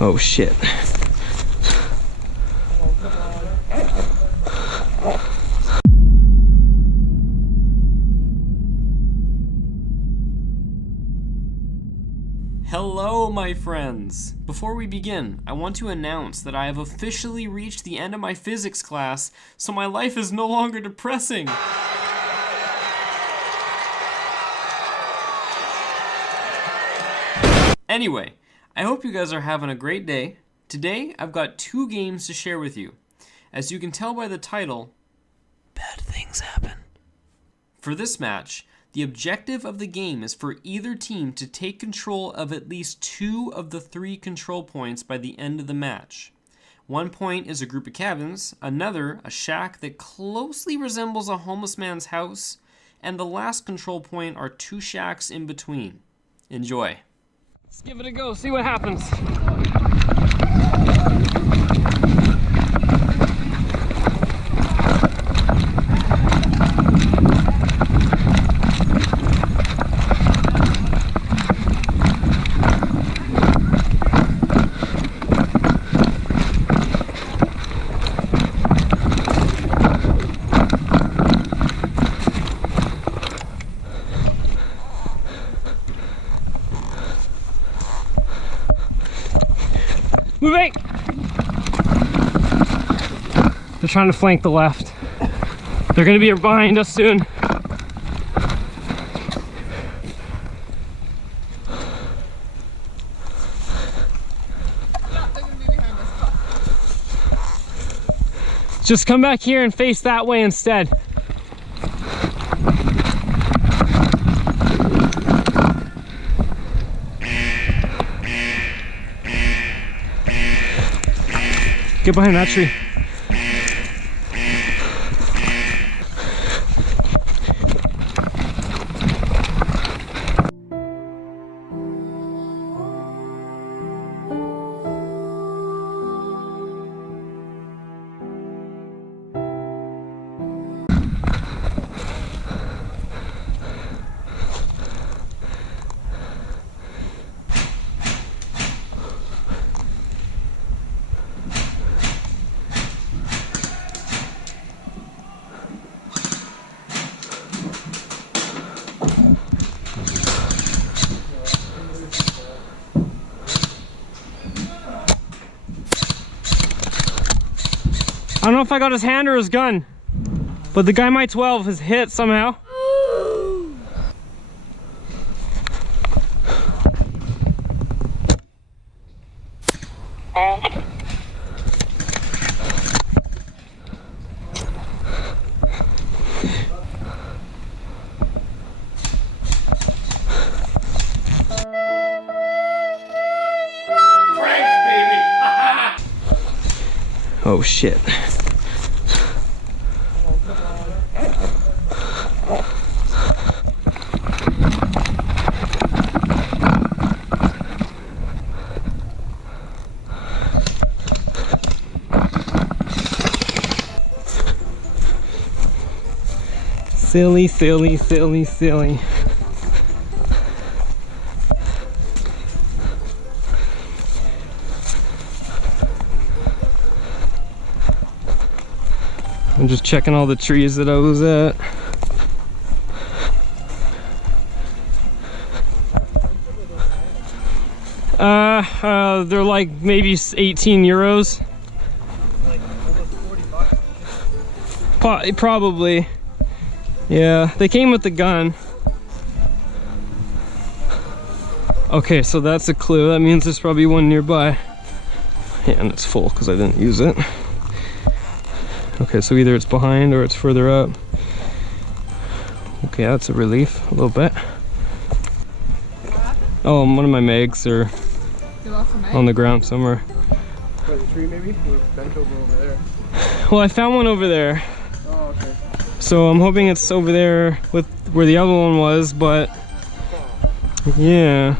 Oh shit. Hello, my friends! Before we begin, I want to announce that I have officially reached the end of my physics class, so my life is no longer depressing. Anyway, I hope you guys are having a great day. Today, I've got 2 games to share with you. As you can tell by the title, bad things happen. For this match, the objective of the game is for either team to take control of at least 2 of the 3 control points by the end of the match. 1 point is a group of cabins, another a shack that closely resembles a homeless man's house, and the last control point are 2 shacks in between. Enjoy. Let's give it a go, see what happens. Moving! They're trying to flank the left. They're gonna be behind us soon. Just come back here and face that way instead. Get behind that tree. I don't know if I got his hand or his gun, but the guy my 12 is hit somehow. Oh shit. Silly, silly, silly, silly. I'm just checking all the trees that I was at. They're like maybe 18 euros. Like almost 40 bucks. Probably. Yeah, they came with the gun. Okay, so that's a clue. That means there's probably one nearby. Yeah, and it's full because I didn't use it. Okay, so either it's behind or it's further up. Okay, that's a relief, a little bit. Oh, one of my mags are on the ground somewhere. By the tree maybe? Or bent over there? Well, I found one over there. Oh, okay. So I'm hoping it's over there with where the other one was, but yeah.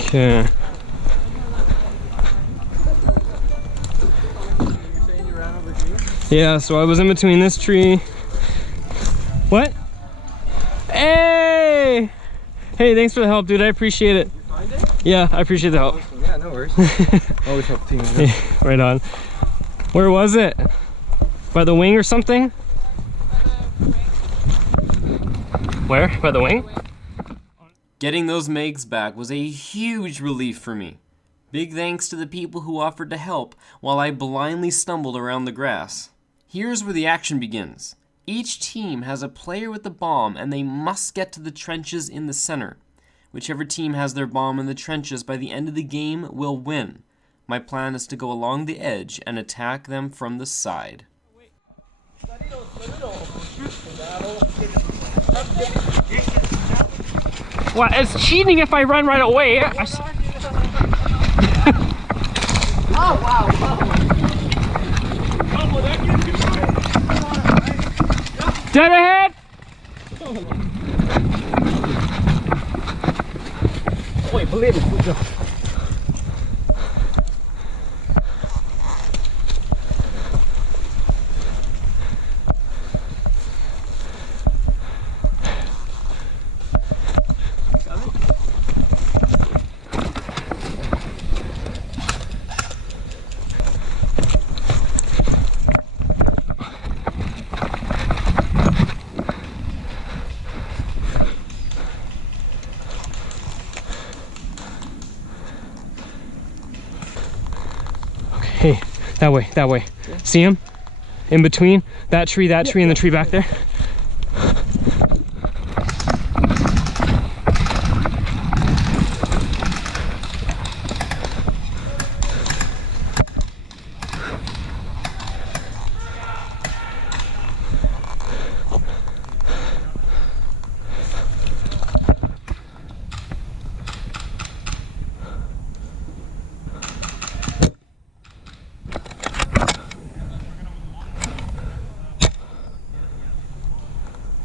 Okay. Yeah, so I was in between this tree. What? Hey, thanks for the help, dude. I appreciate it. You find it? Yeah, I appreciate the help. Awesome. Yeah, no worries. Always help teams. Yeah, right on. Where was it? By the wing or something? Where? By the wing? Getting those megs back was a huge relief for me. Big thanks to the people who offered to help while I blindly stumbled around the grass. Here's where the action begins. Each team has a player with the bomb and they must get to the trenches in the center. Whichever team has their bomb in the trenches by the end of the game will win. My plan is to go along the edge and attack them from the side. Well, it's cheating if I run right away. Oh, wow. Dead ahead! Wait, believe it. Good job. Hey, that way, that way. See him? In between that tree, and the tree back there.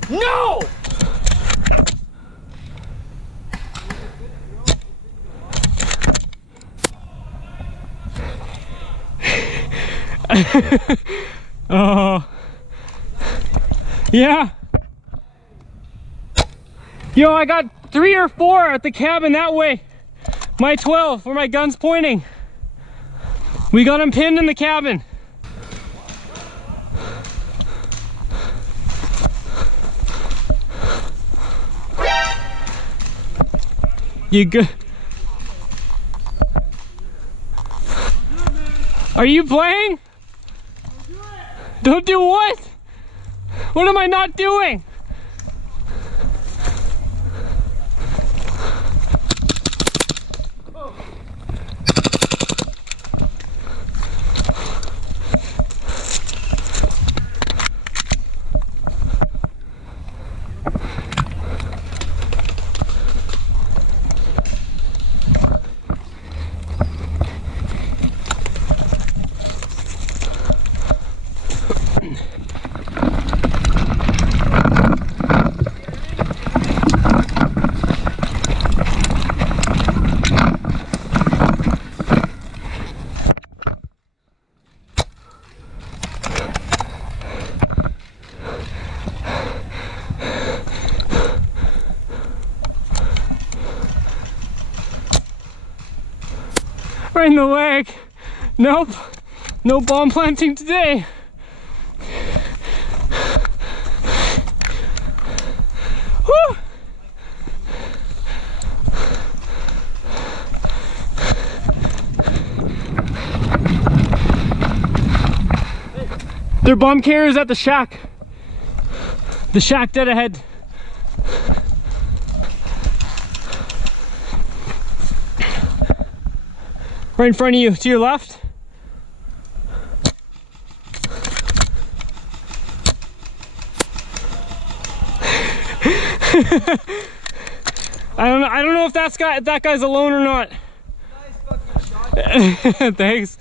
No! Oh. Yeah. Yo, I got 3 or 4 at the cabin that way. My 12, where my gun's pointing. We got him pinned in the cabin. You good? Are you playing? Don't do what? What am I not doing? Right in the leg. Nope. No bomb planting today. Woo! Their bomb carrier is at the shack. The shack dead ahead. Right in front of you, to your left. I don't know if that guy's alone or not. Nice fucking shot. Thanks.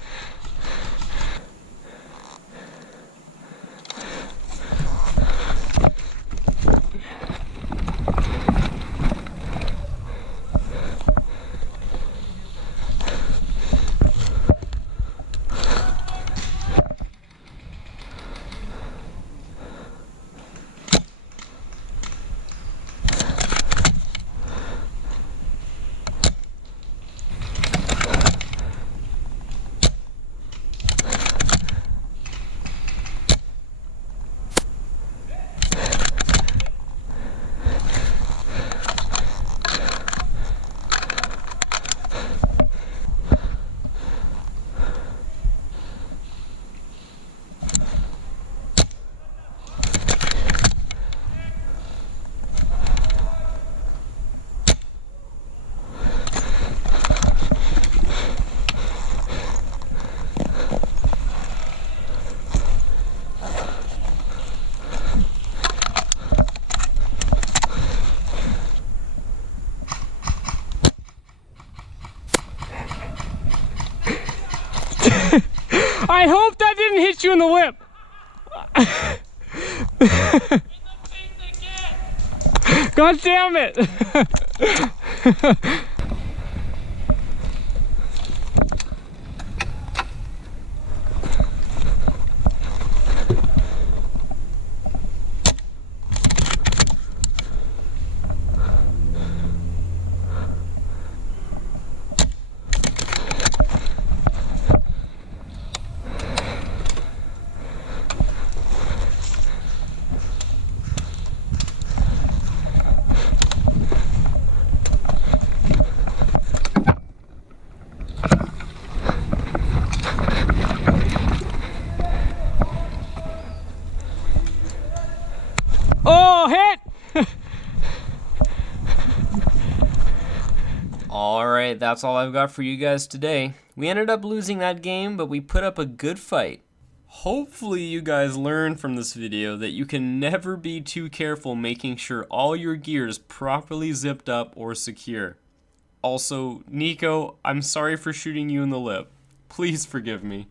hit you in the lip. God damn it. Oh, hit! Alright, that's all I've got for you guys today. We ended up losing that game, but we put up a good fight. Hopefully you guys learned from this video that you can never be too careful making sure all your gear is properly zipped up or secure. Also, Nico, I'm sorry for shooting you in the lip. Please forgive me.